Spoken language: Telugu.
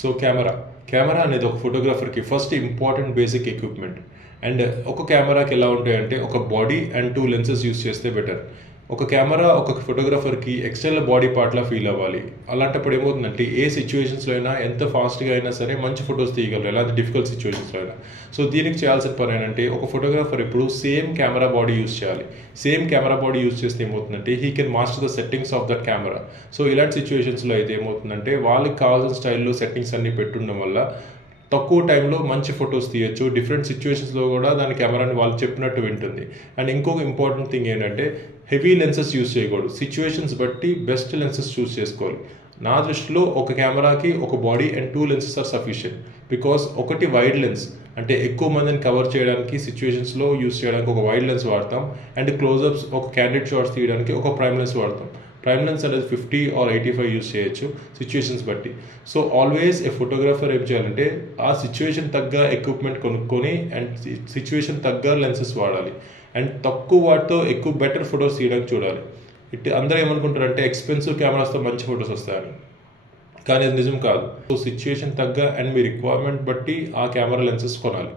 సో కెమెరా అనేది ఒక ఫోటోగ్రాఫర్కి first important basic equipment. And ఒక కెమెరాకి ఎలా ఉంటాయంటే ఒక బాడీ అండ్ 2 లెన్సెస్ యూస్ చేస్తే బెటర్. ఒక కెమెరా ఒక ఫోటోగ్రాఫర్కి ఎక్స్టర్నల్ బాడీ పార్ట్లా ఫీల్ అవ్వాలి. అలాంటప్పుడు ఏమవుతుందంటే ఏ సిచ్యువేషన్స్లో అయినా ఎంత ఫాస్ట్గా అయినా సరే మంచి ఫొటోస్ తీయగలరు, ఎలాంటి డిఫికల్ట్ సిచ్యువేషన్స్లో అయినా. సో దీనికి చేయాల్సిన పని ఏంటంటే ఒక ఫోటోగ్రాఫర్ ఎప్పుడు సేమ్ కెమెరా బాడీ యూస్ చేయాలి. సేమ్ కెమెరా బాడీ యూస్ చేస్తే ఏమవుతుందంటే he can master the settings of that camera. So ఇలాంటి సిచ్యువేషన్స్లో అయితే ఏమవుతుందంటే వాళ్ళకి కావాల్సిన స్టైల్లో సెట్టింగ్స్ అన్ని పెట్టుండడం వల్ల తక్కువ టైంలో మంచి ఫొటోస్ తీయచ్చు. డిఫరెంట్ సిచ్యువేషన్స్లో కూడా దాని కెమెరాని వాళ్ళు చెప్పినట్టు వింటుంది. అండ్ ఇంకొక ఇంపార్టెంట్ థింగ్ ఏంటంటే హెవీ లెన్సెస్ యూస్ చేయకూడదు. సిచ్యువేషన్స్ బట్టి బెస్ట్ లెన్సెస్ చూస్ చేసుకోవాలి. నా దృష్టిలో ఒక కెమెరాకి ఒక body and 2 lenses are sufficient. Because ఒకటి వైడ్ లెన్స్ అంటే ఎక్కువ మందిని కవర్ చేయడానికి సిచ్యువేషన్స్లో యూస్ చేయడానికి ఒక వైడ్ లెన్స్ వాడతాం. అండ్ క్లోజప్స్ ఒక క్యాండిడ్ షాట్స్ తీయడానికి ఒక ప్రైమ్ లెన్స్ వాడతాం. ప్రైమ్ లెన్స్ అనేది 50 or 85 యూస్ చేయొచ్చు సిచ్యువేషన్స్ బట్టి. సో ఆల్వేస్ ఏ ఫోటోగ్రాఫర్ ఏం చేయాలంటే ఆ సిచ్యువేషన్ తగ్గ ఎక్విప్మెంట్ కొనుక్కొని అండ్ సిచ్యువేషన్ తగ్గ లెన్సెస్ వాడాలి. అండ్ తక్కువ వాటితో ఎక్కువ బెటర్ ఫొటోస్ తీయడానికి చూడాలి. అందరూ ఏమనుకుంటారంటే ఎక్స్పెన్సివ్ కెమెరాస్తో మంచి ఫొటోస్ వస్తాయని, కానీ అది నిజం కాదు. సో సిచ్యువేషన్ తగ్గ అండ్ మీ రిక్వైర్మెంట్ బట్టి ఆ కెమెరా లెన్సెస్ కొనాలి.